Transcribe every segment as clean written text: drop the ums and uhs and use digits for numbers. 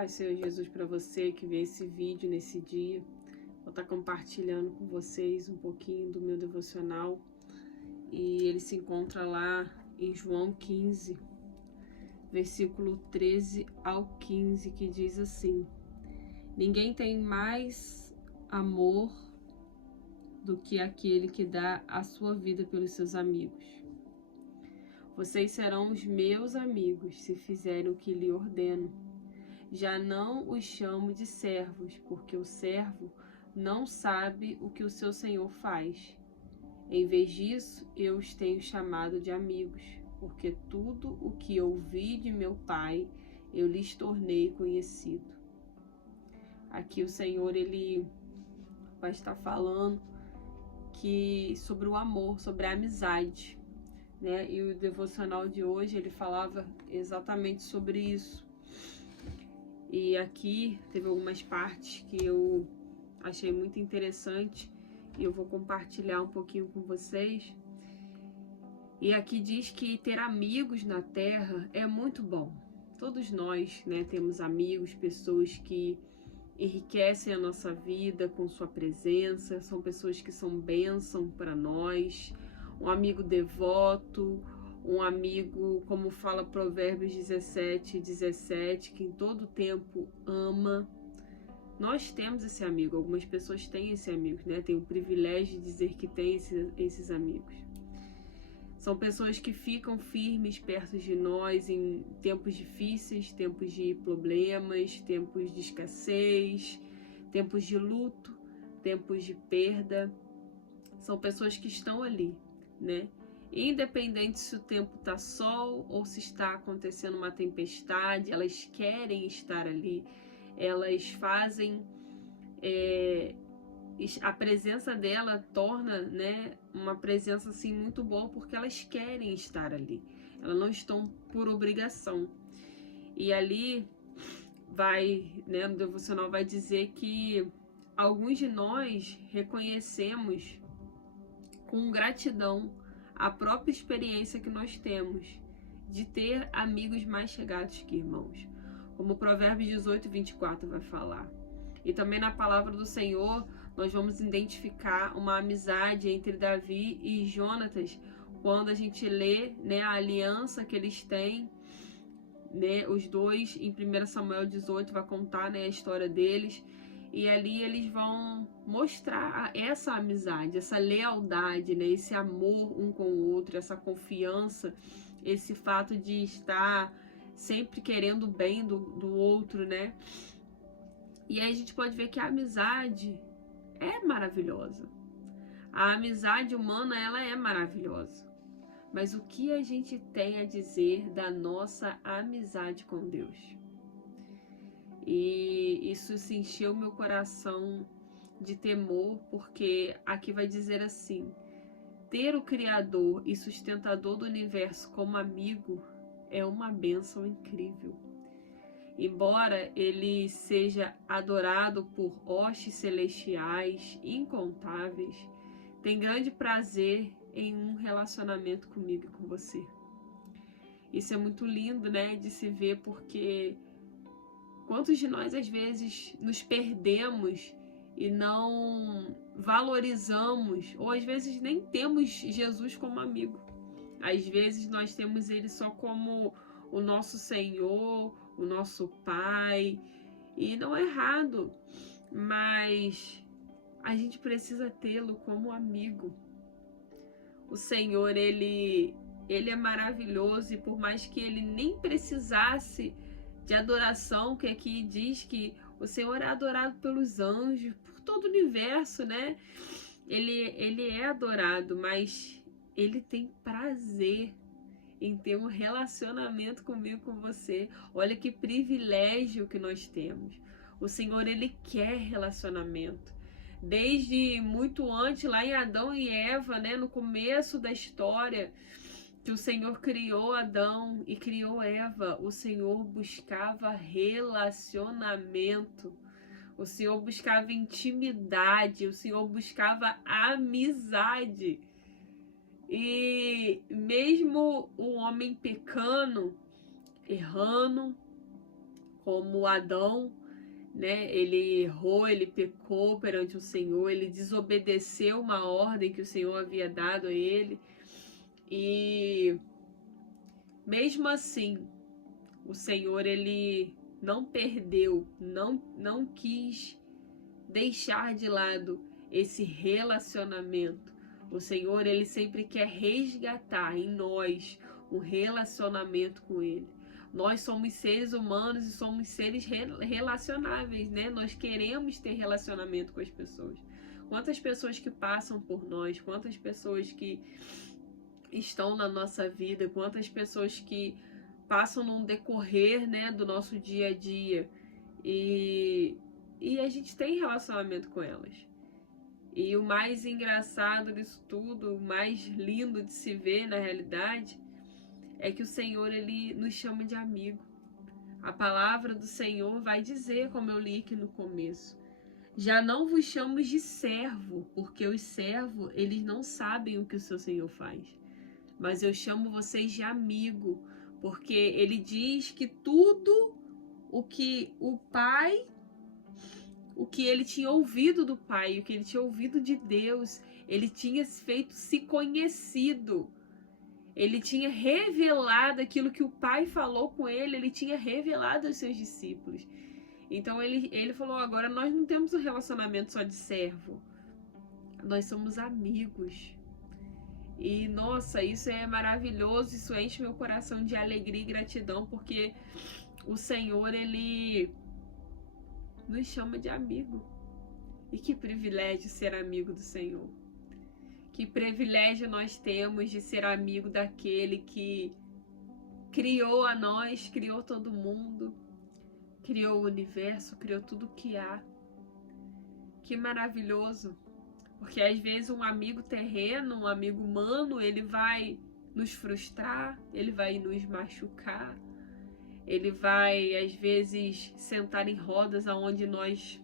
paz, Senhor Jesus, para você que vê esse vídeo nesse dia. Vou estar compartilhando com vocês um pouquinho do meu devocional. E ele se encontra lá em João 15, versículo 13 ao 15, que diz assim: Ninguém tem mais amor do que aquele que dá a sua vida pelos seus amigos. Vocês serão os meus amigos se fizerem o que lhe ordeno. Já não os chamo de servos, porque o servo não sabe o que o seu senhor faz. Em vez disso, eu os tenho chamado de amigos, porque tudo o que ouvi de meu Pai, eu lhes tornei conhecido. Aqui o Senhor, ele vai estar falando sobre o amor, sobre a amizade, né? E o devocional de hoje, ele falava exatamente sobre isso. E aqui teve algumas partes que eu achei muito interessante e eu vou compartilhar um pouquinho com vocês. E aqui diz que ter amigos na terra é muito bom. Todos nós, né, temos amigos, pessoas que enriquecem a nossa vida com sua presença, são pessoas que são bênção para nós, um amigo devoto, um amigo, como fala Provérbios 17, que em todo tempo ama. Nós temos esse amigo, algumas pessoas têm esse amigo, né? Tem o privilégio de dizer que tem esses amigos. São pessoas que ficam firmes perto de nós em tempos difíceis, tempos de problemas, tempos de escassez, tempos de luto, tempos de perda. São pessoas que estão ali, né? Independente se o tempo está sol ou se está acontecendo uma tempestade, elas querem estar ali, elas fazem, a presença dela torna, né, uma presença assim muito boa, porque elas querem estar ali, elas não estão por obrigação. E ali vai, né, no devocional vai dizer que alguns de nós reconhecemos com gratidão a própria experiência que nós temos de ter amigos mais chegados que irmãos, como Provérbios 18:24 vai falar. E também na palavra do Senhor nós vamos identificar uma amizade entre Davi e Jonatas, quando a gente lê, né, a aliança que eles têm, né, os dois, em 1 Samuel 18 vai contar, né, a história deles. E ali eles vão mostrar essa amizade, essa lealdade, né? Esse amor um com o outro, essa confiança, esse fato de estar sempre querendo o bem do outro, né? E aí a gente pode ver que a amizade é maravilhosa. A amizade humana, ela é maravilhosa. Mas o que a gente tem a dizer da nossa amizade com Deus? E isso se encheu meu coração de temor, porque aqui vai dizer assim: ter o Criador e sustentador do universo como amigo é uma bênção incrível. Embora ele seja adorado por hostes celestiais incontáveis, tem grande prazer em um relacionamento comigo e com você. Isso é muito lindo, né, de se ver, porque quantos de nós às vezes nos perdemos e não valorizamos, ou às vezes nem temos Jesus como amigo. Às vezes nós temos ele só como o nosso Senhor, o nosso Pai, e não é errado, mas a gente precisa tê-lo como amigo. O Senhor, ele é maravilhoso, e por mais que ele nem precisasse de adoração, que aqui diz que o Senhor é adorado pelos anjos, por todo o universo, né? Ele é adorado, mas ele tem prazer em ter um relacionamento comigo, com você. Olha que privilégio que nós temos. O Senhor, ele quer relacionamento. Desde muito antes, lá em Adão e Eva, né, no começo da história, que o Senhor criou Adão e criou Eva, o Senhor buscava relacionamento, o Senhor buscava intimidade, o Senhor buscava amizade. E mesmo o homem pecando, errando, como Adão, né? Ele errou, ele pecou perante o Senhor, ele desobedeceu uma ordem que o Senhor havia dado a ele. E mesmo assim, o Senhor, ele não perdeu, não quis deixar de lado esse relacionamento. O Senhor, ele sempre quer resgatar em nós um relacionamento com ele. Nós somos seres humanos e somos seres relacionáveis, né? Nós queremos ter relacionamento com as pessoas. Quantas pessoas que passam por nós, quantas pessoas que estão na nossa vida, quantas pessoas que passam no decorrer, né, do nosso dia a dia e a gente tem relacionamento com elas. E o mais engraçado disso tudo, o mais lindo de se ver na realidade, é que o Senhor, ele nos chama de amigo. A palavra do Senhor vai dizer, como eu li aqui no começo, já não vos chamo de servo, porque os servos, eles não sabem o que o seu Senhor faz. Mas eu chamo vocês de amigo, porque ele diz que tudo o que o Pai, o que ele tinha ouvido do Pai, o que ele tinha ouvido de Deus, ele tinha feito se conhecido. Ele tinha revelado aquilo que o Pai falou com ele tinha revelado aos seus discípulos. Então ele falou, agora nós não temos um relacionamento só de servo, nós somos amigos. E nossa, isso é maravilhoso, isso enche meu coração de alegria e gratidão, porque o Senhor, ele nos chama de amigo. E que privilégio ser amigo do Senhor. Que privilégio nós temos de ser amigo daquele que criou a nós, criou todo mundo, criou o universo, criou tudo que há. Que maravilhoso. Porque às vezes um amigo terreno, um amigo humano, ele vai nos frustrar, ele vai nos machucar, ele vai às vezes sentar em rodas aonde nós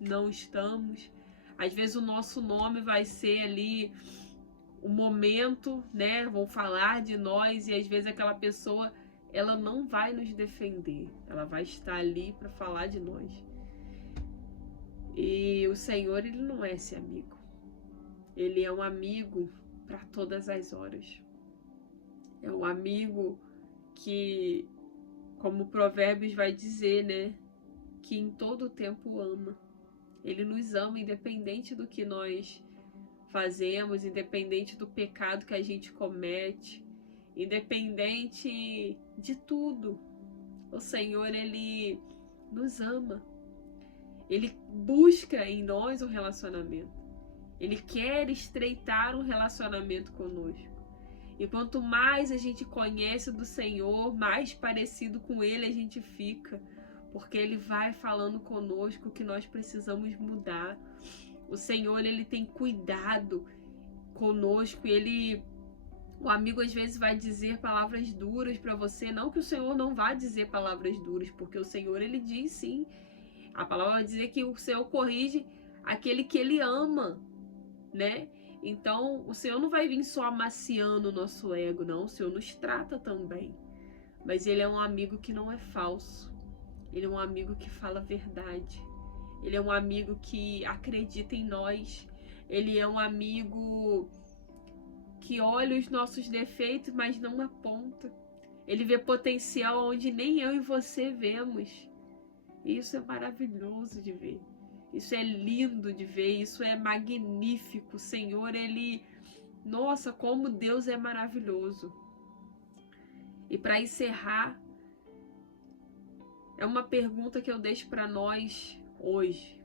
não estamos. Às vezes o nosso nome vai ser ali o momento, né? Vão falar de nós e às vezes aquela pessoa, ela não vai nos defender, ela vai estar ali para falar de nós. E o Senhor, ele não é esse amigo. Ele é um amigo para todas as horas. É um amigo que, como Provérbios vai dizer, né? Que em todo o tempo ama. Ele nos ama independente do que nós fazemos, independente do pecado que a gente comete, independente de tudo. O Senhor, ele nos ama. Ele busca em nós um relacionamento. Ele quer estreitar um relacionamento conosco. E quanto mais a gente conhece do Senhor, mais parecido com Ele a gente fica. Porque Ele vai falando conosco o que nós precisamos mudar. O Senhor, ele tem cuidado conosco. O amigo às vezes vai dizer palavras duras para você. Não que o Senhor não vá dizer palavras duras, porque o Senhor, ele diz sim. A palavra vai dizer que o Senhor corrige aquele que ele ama, né? Então, o Senhor não vai vir só amaciando o nosso ego, não. O Senhor nos trata também. Mas ele é um amigo que não é falso. Ele é um amigo que fala a verdade. Ele é um amigo que acredita em nós. Ele é um amigo que olha os nossos defeitos, mas não aponta. Ele vê potencial onde nem eu e você vemos. E isso é maravilhoso de ver. Isso é lindo de ver. Isso é magnífico. O Senhor, ele... Nossa, como Deus é maravilhoso. E para encerrar, é uma pergunta que eu deixo para nós hoje.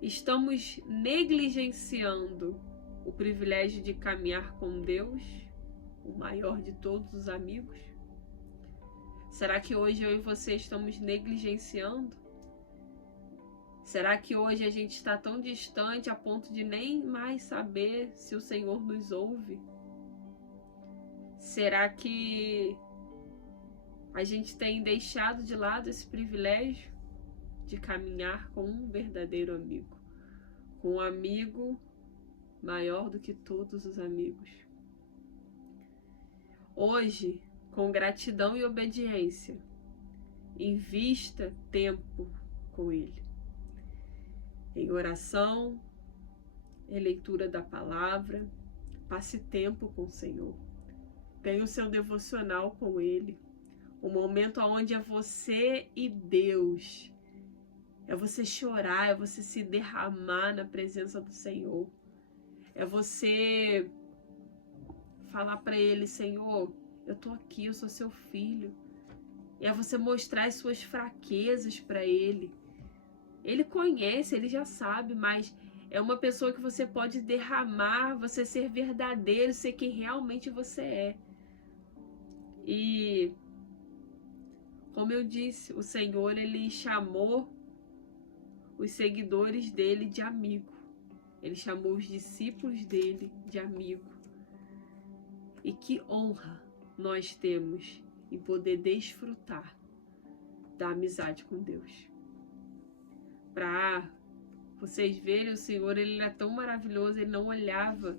Estamos negligenciando o privilégio de caminhar com Deus, o maior de todos os amigos? Será que hoje eu e você estamos negligenciando? Será que hoje a gente está tão distante a ponto de nem mais saber se o Senhor nos ouve? Será que a gente tem deixado de lado esse privilégio de caminhar com um verdadeiro amigo, com um amigo maior do que todos os amigos? Hoje, com gratidão e obediência, invista tempo com Ele. Em oração, em leitura da palavra, passe tempo com o Senhor. Tenha o seu devocional com Ele. Um momento onde é você e Deus. É você chorar, é você se derramar na presença do Senhor. É você falar para Ele, Senhor, eu tô aqui, eu sou seu filho. E é você mostrar as suas fraquezas para Ele. Ele conhece, Ele já sabe, mas é uma pessoa que você pode derramar, você ser verdadeiro, ser quem realmente você é. E, como eu disse, o Senhor, Ele chamou os seguidores dele de amigo. Ele chamou os discípulos dele de amigo. E que honra nós temos em poder desfrutar da amizade com Deus. Para vocês verem, o Senhor, ele era tão maravilhoso, ele não olhava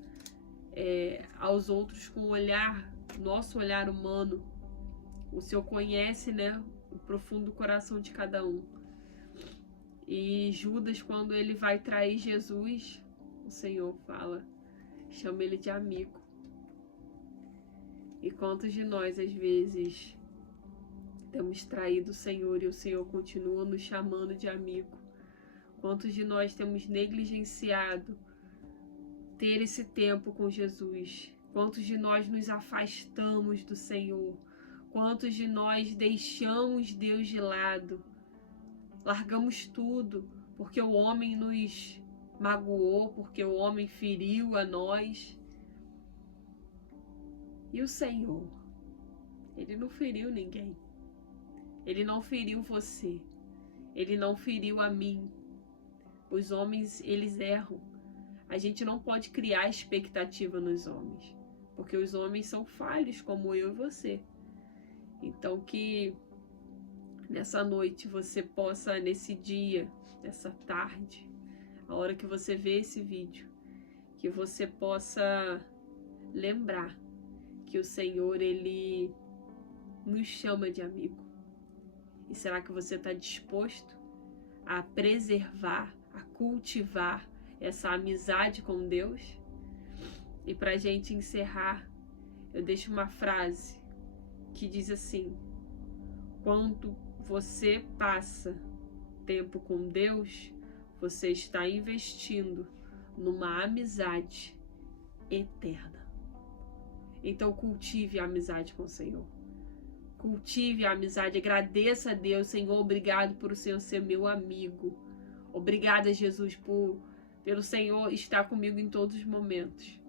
aos outros com o olhar, nosso olhar humano. O Senhor conhece, né, o profundo coração de cada um. E Judas, quando ele vai trair Jesus, o Senhor fala, chama ele de amigo. E quantos de nós, às vezes, temos traído o Senhor e o Senhor continua nos chamando de amigo? Quantos de nós temos negligenciado ter esse tempo com Jesus? Quantos de nós nos afastamos do Senhor? Quantos de nós deixamos Deus de lado? Largamos tudo porque o homem nos magoou, porque o homem feriu a nós. E o Senhor, Ele não feriu ninguém. Ele não feriu você. Ele não feriu a mim. Os homens, eles erram. A gente não pode criar expectativa nos homens, porque os homens são falhos como eu e você. Então que nessa noite você possa, nesse dia, nessa tarde, a hora que você vê esse vídeo, que você possa lembrar que o Senhor, Ele nos chama de amigo. E será que você está disposto a preservar, a cultivar essa amizade com Deus? E para a gente encerrar, eu deixo uma frase que diz assim: quando você passa tempo com Deus, você está investindo numa amizade eterna. Então cultive a amizade com o Senhor. Cultive a amizade, agradeça a Deus. Senhor, obrigado por o Senhor ser meu amigo. Obrigada, Jesus, pelo Senhor estar comigo em todos os momentos.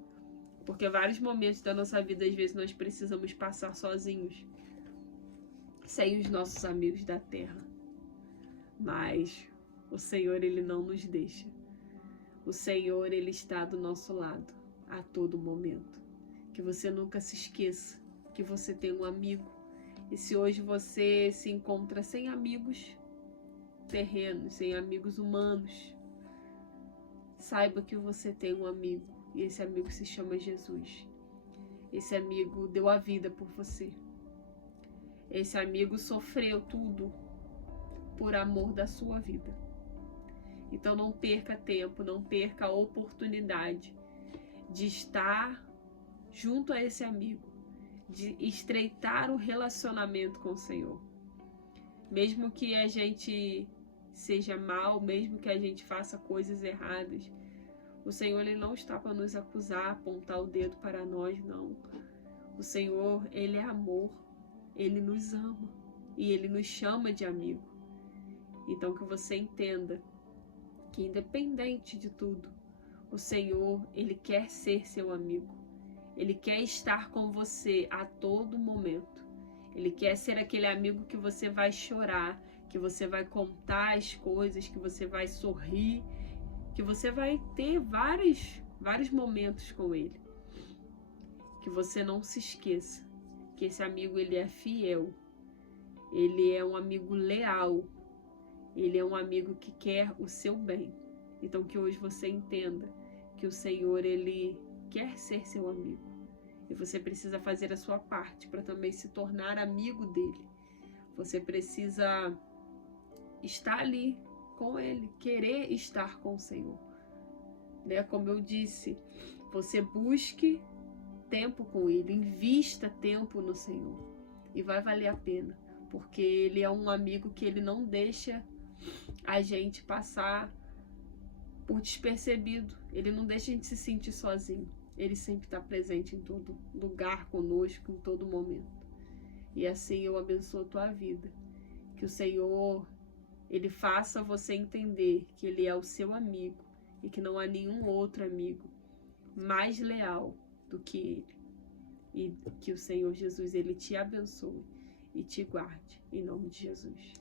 Porque vários momentos da nossa vida, às vezes, nós precisamos passar sozinhos, sem os nossos amigos da terra. Mas o Senhor, Ele não nos deixa. O Senhor, Ele está do nosso lado a todo momento. Que você nunca se esqueça que você tem um amigo. E se hoje você se encontra sem amigos terrenos, sem amigos humanos, saiba que você tem um amigo. E esse amigo se chama Jesus. Esse amigo deu a vida por você. Esse amigo sofreu tudo por amor da sua vida. Então não perca tempo, não perca a oportunidade de estar junto a esse amigo, de estreitar o relacionamento com o Senhor. Mesmo que a gente seja mal, mesmo que a gente faça coisas erradas, o Senhor, Ele não está para nos acusar, apontar o dedo para nós, não. O Senhor, Ele é amor, Ele nos ama e Ele nos chama de amigo. Então que você entenda que independente de tudo, o Senhor, Ele quer ser seu amigo. Ele quer estar com você a todo momento. Ele quer ser aquele amigo que você vai chorar, que você vai contar as coisas, que você vai sorrir, que você vai ter vários momentos com Ele. Que você não se esqueça que esse amigo, ele é fiel. Ele é um amigo leal. Ele é um amigo que quer o seu bem. Então que hoje você entenda que o Senhor, Ele quer ser seu amigo. E você precisa fazer a sua parte para também se tornar amigo dele. Você precisa estar ali com Ele, querer estar com o Senhor. Né? Como eu disse, você busque tempo com Ele, invista tempo no Senhor e vai valer a pena, porque Ele é um amigo que Ele não deixa a gente passar por despercebido, Ele não deixa a gente se sentir sozinho, Ele sempre está presente em todo lugar conosco, em todo momento. E assim eu abençoo a tua vida, que o Senhor, Ele faça você entender que Ele é o seu amigo e que não há nenhum outro amigo mais leal do que Ele. E que o Senhor Jesus, Ele te abençoe e te guarde, em nome de Jesus.